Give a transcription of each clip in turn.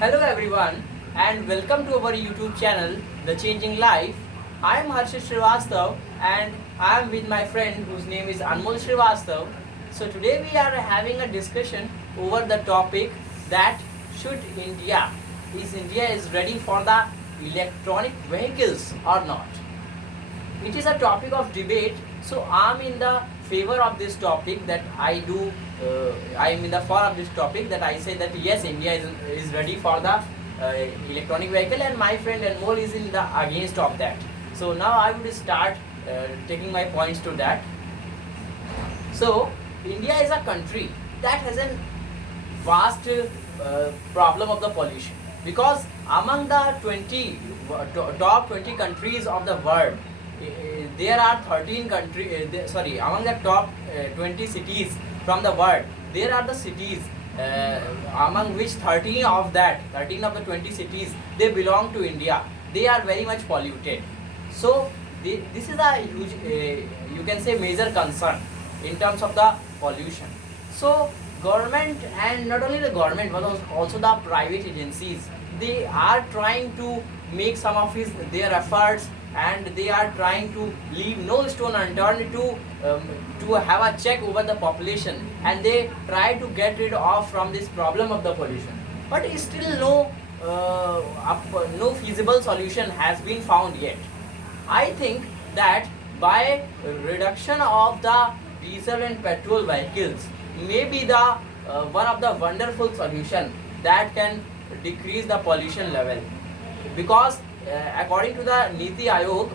Hello everyone and welcome to our YouTube channel The Changing Life. I am Harshit Srivastav and I am with my friend whose name is Anmol Srivastav. So today we are having a discussion over the topic that should India is ready for the electronic vehicles or not. It is a topic of debate, so I'm in the favor of this topic that I am in the favor of this topic that I say that yes, India is ready for the electronic vehicle, and my friend Anmol is in the against of that. So now I would start taking my points to that. So India is a country that has a vast problem of the pollution, because among the 20 top 20 countries of the world, there are 13 among the top 20 cities from the world, there are the cities among which 13 of the 20 cities, they belong to India. They are very much polluted. So this is a huge you can say major concern in terms of the pollution. So government, and not only the government but also the private agencies, they are trying to make some of their efforts, and they are trying to leave no stone unturned to have a check over the population, and they try to get rid of from this problem of the pollution. But still no feasible solution has been found yet. I think that by reduction of the diesel and petrol vehicles may be the one of the wonderful solution that can decrease the pollution level, because according to the Niti Aayog,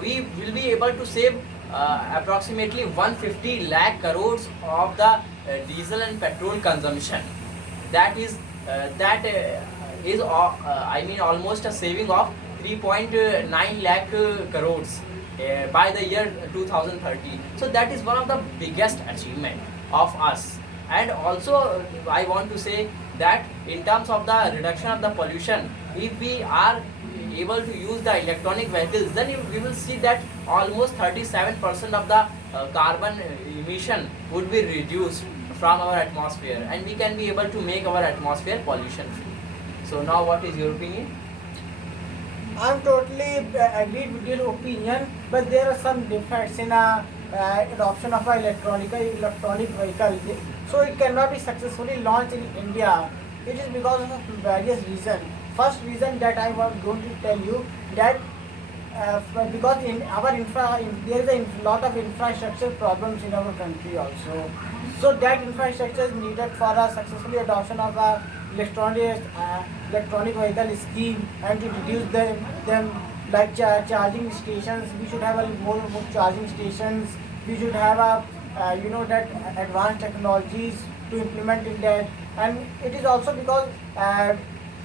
we will be able to save approximately 150 lakh crores of the diesel and petrol consumption. That is almost a saving of 3.9 lakh crores by the year 2030. So that is one of the biggest achievement of us. And also I want to say that in terms of the reduction of the pollution, if we are able to use the electronic vehicles, then we will see that almost 37% of the carbon emission would be reduced from our atmosphere, and we can be able to make our atmosphere pollution free. So now what is your opinion? I'm totally agreed with your opinion, but there are some defects in adoption of an electronic vehicle. So it cannot be successfully launched in India. It is because of various reasons. First reason that I was going to tell you, that because in our there is a lot of infrastructure problems in our country also. So that infrastructure is needed for a successful adoption of a electronic vehicle scheme, and to reduce them like charging stations. We should have a more charging stations. We should have that advanced technologies to implement in that. And it is also because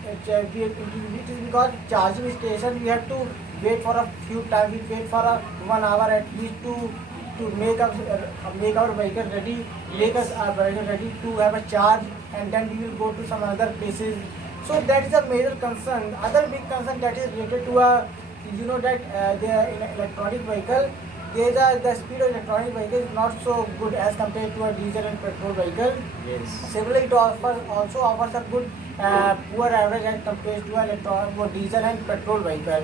it is because charging station we have to wait for a few time. We wait for a 1 hour at least to make our vehicle ready, make us our vehicle ready to have a charge, and then we will go to some other places. So that is a major concern. Other big concern that is related to the in electronic vehicle, the speed of electronic vehicle is not so good as compared to a diesel and petrol vehicle. Yes. Similarly, it also offers a good poor average as compared to a diesel and petrol vehicle.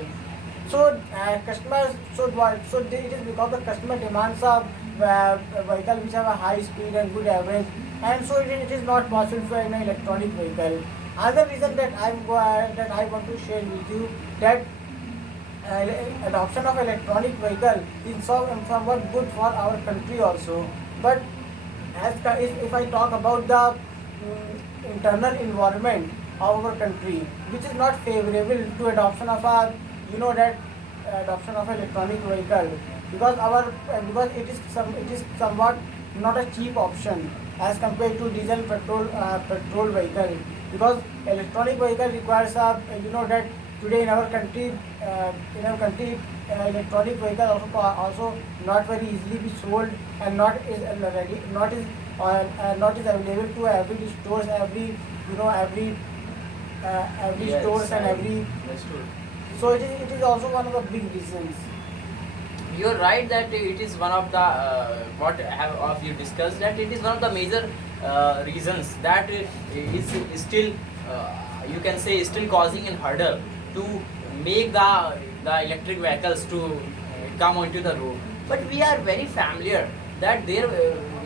So customers, it is because the customer demands a vehicle which have a high speed and good average, and so it is not possible for an electronic vehicle. Other reason that I want to share with you, that adoption of electronic vehicle is somewhat good for our country also. But if I talk about the internal environment of our country, which is not favorable to adoption of adoption of electronic vehicle, because it is somewhat not a cheap option as compared to diesel petrol vehicle, because electronic vehicle requires that today in our country electronic vehicle also not very easily be sold, and not is available to every stores, every Yes, stores and every. that's true. So it is also one of the big reasons. You're right that it is one of the what have of you discussed, that it is one of the major reasons that is still you can say still causing a hurdle to make the electric vehicles to come onto the road. But we are very familiar that there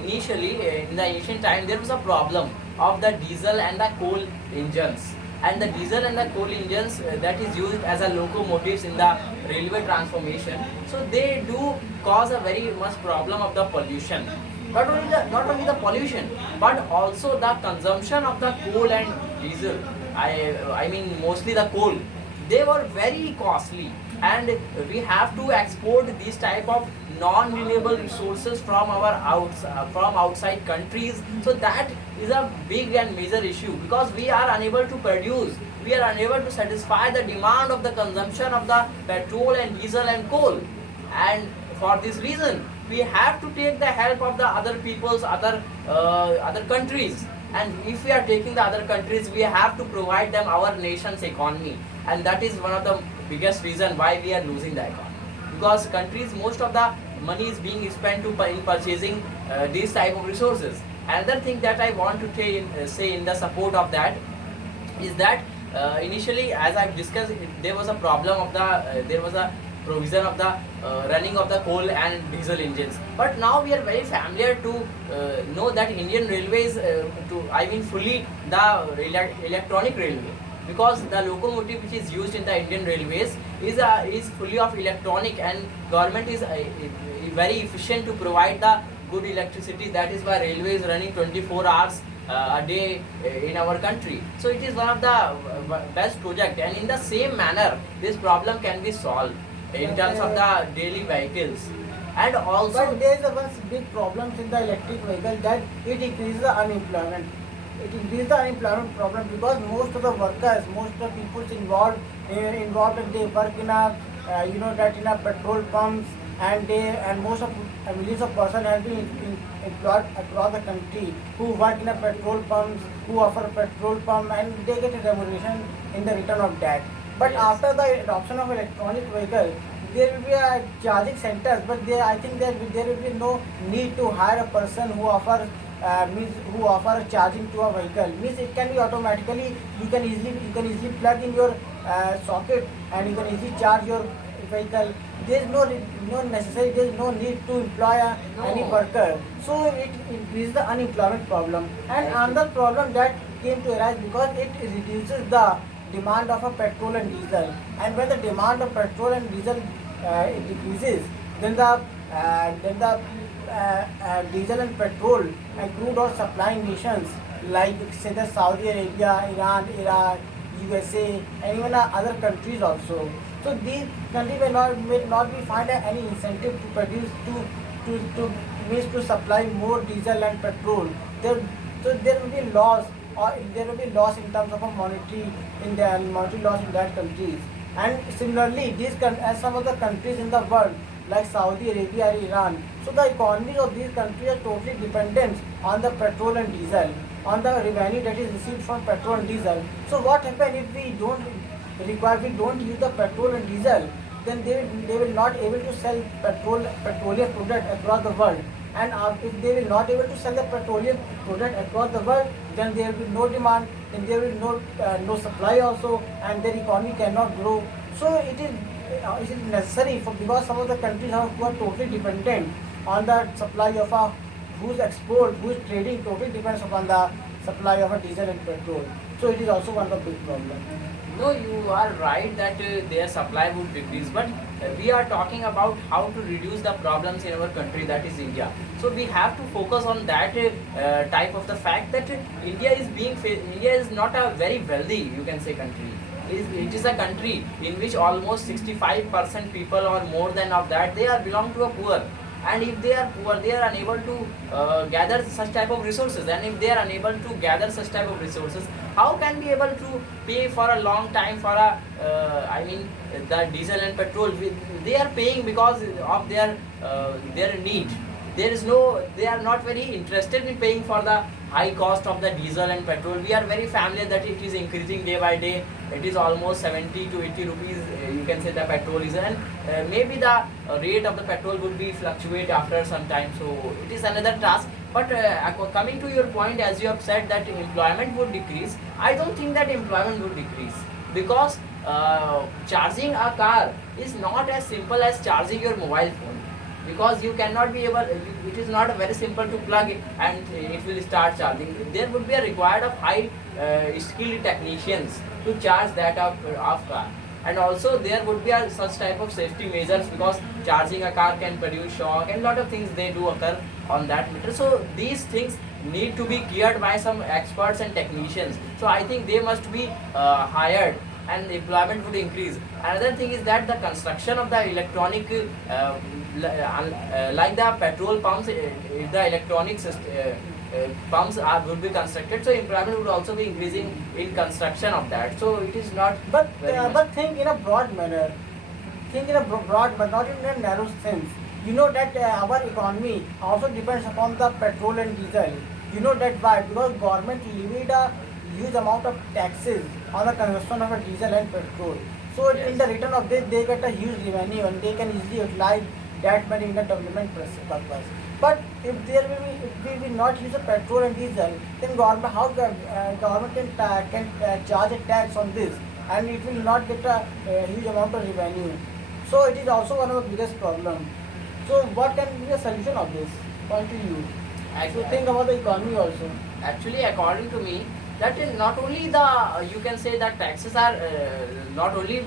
initially in the ancient time there was a problem of the diesel and the coal engines, and the diesel and the coal engines that is used as a locomotives in the railway transformation, so they do cause a very much problem of the pollution. Not only the pollution, but also the consumption of the coal and diesel. I mean mostly the coal, they were very costly, and we have to export these type of non-renewable resources from our from outside countries. So that is a big and major issue, because we are unable to produce, we are unable to satisfy the demand of the consumption of the petrol and diesel and coal. And for this reason we have to take the help of the other peoples, other countries. And if we are taking the other countries, we have to provide them our nation's economy, and that is one of the biggest reason why we are losing the economy, because countries, most of the money is being spent in purchasing these type of resources. Another thing that I want to say in the support of that is that initially, as I've discussed, there was a problem of the there was a provision of the running of the coal and diesel engines. But now we are very familiar to know that Indian Railways, fully the electronic railway, because the locomotive which is used in the Indian Railways is fully of electronic, and government is very efficient to provide the good electricity. That is why railway is running 24 hours a day in our country. So it is one of the best project, and in the same manner this problem can be solved in terms of the daily vehicles. And also, but there is a one big problem in the electric vehicle, that it increases the unemployment. It increases the unemployment problem, because most of the workers, most of the people involved, and they work in a that in a petrol pumps, and most of millions of persons have been employed across the country who work in a petrol pumps, who offer petrol pump, and they get a remuneration in the return of that. But yes, after the adoption of electronic vehicle, there will be a charging centers, but I think that there will be no need to hire a person who offer charging to a vehicle. Means it can be automatically, you can easily plug in your socket, and you can easily charge your vehicle. There is there is no need to employ any worker. So it increases the unemployment problem. And another problem that came to arise, because it reduces the demand of a petrol and diesel. And when the demand of petrol and diesel it decreases, then the diesel and petrol and crude oil supplying nations like, say, the Saudi Arabia, Iran, Iraq, USA, and even other countries also. So these countries may not be find any incentive to produce to supply more diesel and petrol. So there will be loss, or there will be loss in terms of a monetary loss in that countries. And similarly, as some of the countries in the world like Saudi Arabia or Iran, so the economies of these countries are totally dependent on the petrol and diesel, on the revenue that is received from petrol and diesel. So what happens if we don't use the petrol and diesel? Then they will not able to sell petroleum product across the world. And if they will not able to sell the petroleum product across the world, then there will be no demand, then there will be no supply also, and their economy cannot grow. So it is necessary, because some of the countries who are totally dependent on the supply of whose trading totally depends upon the supply of a diesel and petrol. So it is also one of the big problems. no, you are right that their supply would decrease, but we are talking about how to reduce the problems in our country, that is India. So we have to focus on that type of the fact that India is not a very wealthy, you can say, country. It is a country in which almost 65% people or more than of that, they are belong to a poor. And if they are poor, they are unable to gather such type of resources. And if they are unable to gather such type of resources, how can be able to pay for a long time for the diesel and petrol? They are paying because of their need. They are not very interested in paying for the high cost of the diesel and petrol. We are very familiar that it is increasing day by day. It is almost 70 to 80 rupees, you can say, the petrol is, and maybe the rate of the petrol would be fluctuate after some time. So it is another task. But coming to your point, as you have said that employment would decrease, I don't think that employment would decrease, because charging a car is not as simple as charging your mobile phone, because you cannot be able, it is not very simple to plug it and it will start charging. There would be a required of high skilled technicians to charge that of car. And also there would be a such type of safety measures, because charging a car can produce shock and lot of things they do occur on that meter. So these things need to be cleared by some experts and technicians. So I think they must be hired, and employment would increase. Another thing is that the construction of the electronic like the petrol pumps, if the electronic pumps would be constructed, so employment would also be increasing in construction of that. So it is not But very much. but think in a broad manner. Think in a broad, but not in a narrow sense. You know that our economy also depends upon the petrol and diesel. You know that why? Because government levied a huge amount of taxes on the consumption of a diesel and petrol. So Yes. in the return of this, they get a huge revenue and they can easily utilize that money in the development purpose. But if there will be, if we will not use a petrol and diesel, then government how government can charge a tax on this, and it will not get a huge amount of revenue. So it is also one of the biggest problem. So what can be the solution of this? Point to you. So think about the economy also. Actually, according to me, that is not only the you can say that taxes are not only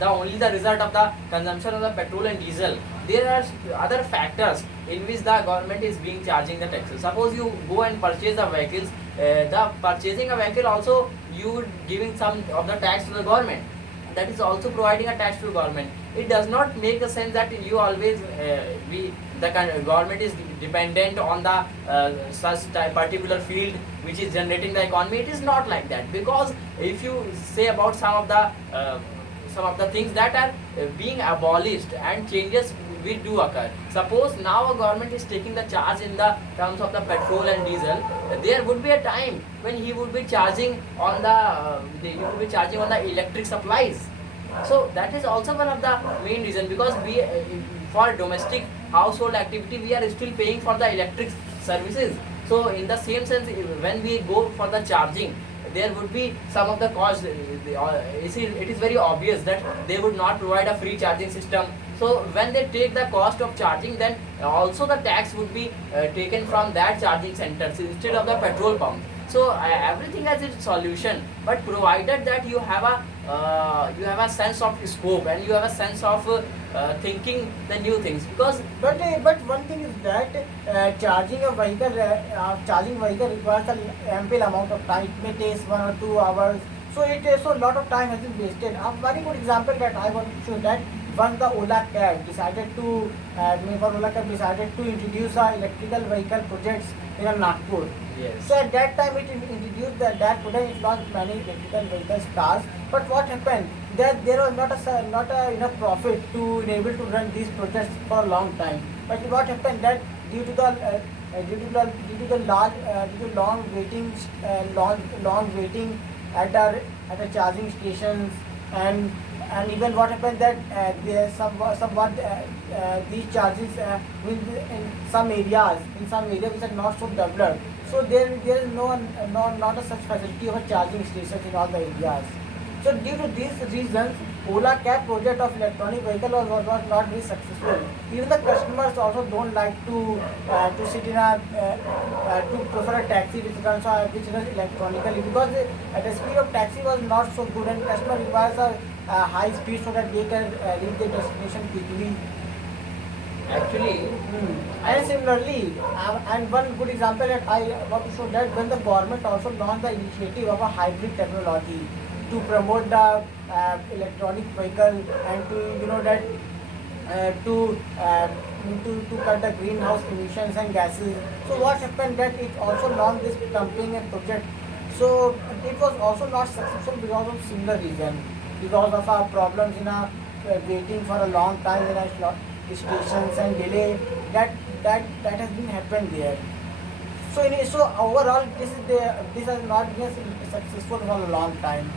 only the result of the consumption of the petrol and diesel. There are other factors in which the government is being charging the taxes. Suppose you go and purchase the vehicles, the purchasing a vehicle also you giving some of the tax to the government. That is also providing a tax to government. It does not make a sense that you always government is dependent on the such particular field which is generating the economy. It is not like that, because if you say about some of the things that are being abolished and changes will do occur. Suppose now a government is taking the charge in the terms of the petrol and diesel, there would be a time when he would be charging on he would be charging on the electric supplies. So that is also one of the main reason, because we for domestic household activity we are still paying for the electric services. So in the same sense, when we go for the charging, there would be some of the cost. It is very obvious that they would not provide a free charging system. So when they take the cost of charging, then also the tax would be taken from that charging centers instead of the petrol pump. So everything has its solution, but provided that you have a sense of scope and you have a sense of thinking the new things. Because But one thing is that charging vehicle requires an ample amount of time. It may take 1 or 2 hours. So so a lot of time has been wasted. A very good example that I want to show that once the Ola Cab decided to introduce electrical vehicle projects in Nagpur. yes, So at that time it introduced that product. It launched many electrical vehicles cars. But what happened? That there was not enough profit to enable to run these projects for a long time. But what happened that due to the long waiting at the charging stations, and even what happened that there these charges in some areas which are not so developed. So there is not a such facility of a charging stations in all the areas. So due to these reasons, Ola Cab project of electronic vehicle was not very successful. Even the customers also don't like to sit in to prefer a taxi which runs electronically, because the speed of taxi was not so good, and customer requires a high speed so that they can reach their destination quickly. actually, And similarly, and one good example that I want to show, that when the government also launched the initiative of a hybrid technology to promote the electronic vehicle, and to to cut the greenhouse emissions and gases. So what happened that it also launched this campaign and project. So it was also not successful because of similar reason, because of our problems in our waiting for a long time in our stations and delay that has been happened there. So overall, this has not been successful for a long time.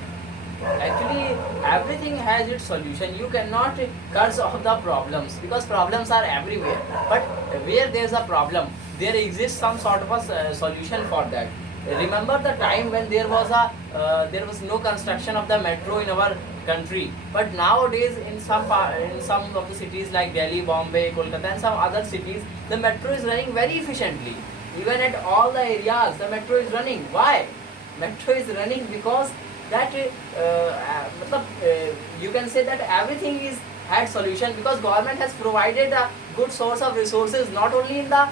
actually, everything has its solution. You cannot curse all the problems, because problems are everywhere. But where there is a problem, there exists some sort of a solution for that. Remember the time when there was no construction of the metro in our country, but nowadays in some of the cities like Delhi, Bombay, Kolkata, and some other cities, the metro is running very efficiently. Even at all the areas, the metro is running. Why? Metro is running because that you can say that everything is had solution, because government has provided a good source of resources, not only in the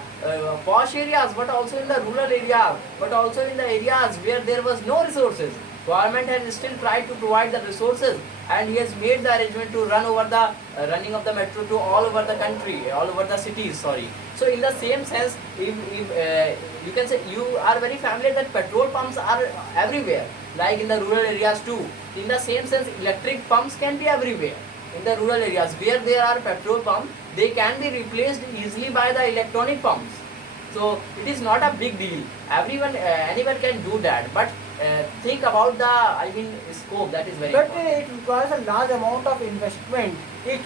posh areas but also in the rural areas, but also in the areas where there was no resources. Government has still tried to provide the resources, and he has made the arrangement to run over the running of the metro to all over the country, all over the cities, sorry. So in the same sense, if you can say, you are very familiar that petrol pumps are everywhere, like in the rural areas too. In the same sense, electric pumps can be everywhere. In the rural areas where there are petrol pumps, they can be replaced easily by the electronic pumps. So it is not a big deal. Anyone can do that. But think about the scope. That is very But important. it requires a large amount of investment. It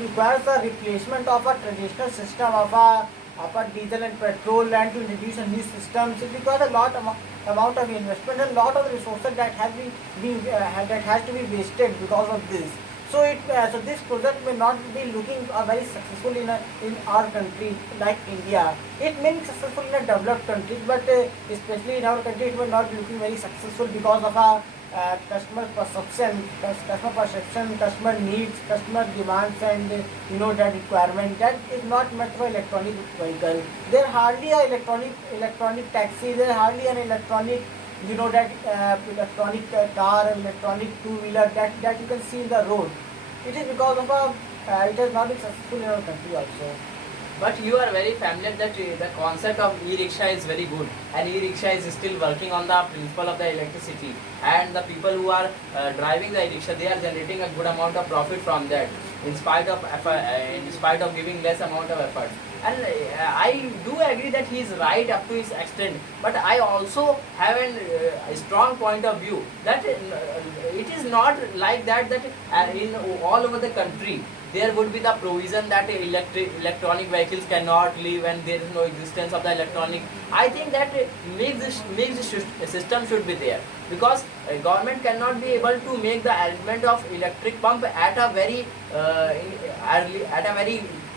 requires a replacement of a traditional system of a diesel and petrol, and to introduce a new system. So it requires a amount of investment and lot of resources that has to be wasted because of this. So so this project may not be looking very successful in our country like India. It may be successful in a developed country, but especially in our country, it will not be looking very successful because of our customer perception, customer needs, customer demands, and that requirement that is not met for electronic vehicle. There hardly a electronic taxi. There hardly an electronic that electronic car, electronic two-wheeler that you can see in the road. It is because of it has not been successful in our country also. But you are very familiar that the concept of e-rickshaw is very good, and e-rickshaw is still working on the principle of the electricity, and the people who are driving the e-rickshaw, they are generating a good amount of profit from that, in spite of giving less amount of effort. And I do agree that he is right up to his extent, but I also have a strong point of view that it is not like that in all over the country there would be the provision that electronic vehicles cannot live and there is no existence of the electronic. I think that makes this system should be there, because government cannot be able to make the arrangement of electric pump at a very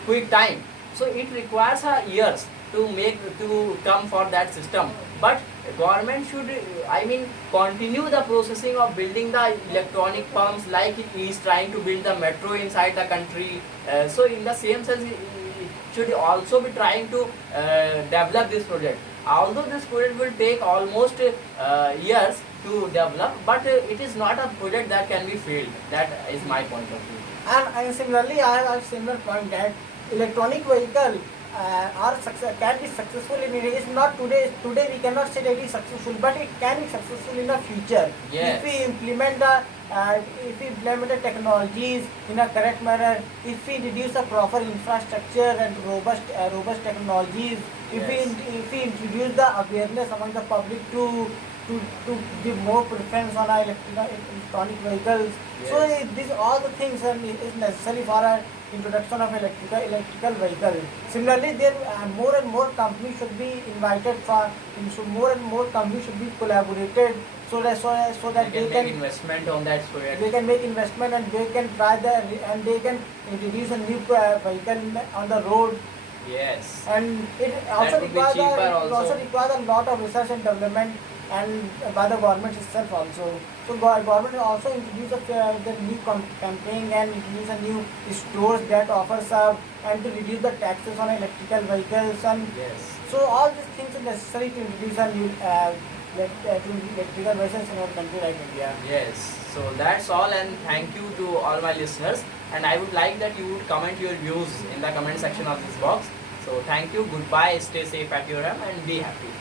quick time. So it requires years to come for that system. But government should continue the processing of building the electronic pumps, like he is trying to build the metro inside the country. So in the same sense, it should also be trying to develop this project. Although this project will take almost years to develop, but it is not a project that can be failed. That is my point of view. And similarly, I have a similar point that electronic vehicle can be successful in India. It's not today. Today we cannot say that it is successful, but it can be successful in the future. Yes. If we implement the technologies in a correct manner, if we reduce the proper infrastructure and robust technologies, if we introduce the awareness among the public to give more preference on our electronic vehicles. Yes. So these all the things is necessary for our introduction of electrical vehicle. Similarly, there more and more companies should be invited more and more companies should be collaborated so that They can make investment on that project. they can make investment, and they can and they can introduce a new vehicle on the road. Yes. And it That also would be cheaper also. requires a lot of research and development, and by the government itself also. So government also introduce the new campaign and introduce a new stores that offers and to reduce the taxes on electrical vehicles, and Yes. so all these things are necessary to introduce a new electrical vehicles in our country like India. Yes. So that's all, and thank you to all my listeners. And I would like that you would comment your views in the comment section of this box. So thank you. Goodbye. Stay safe at your home and be happy.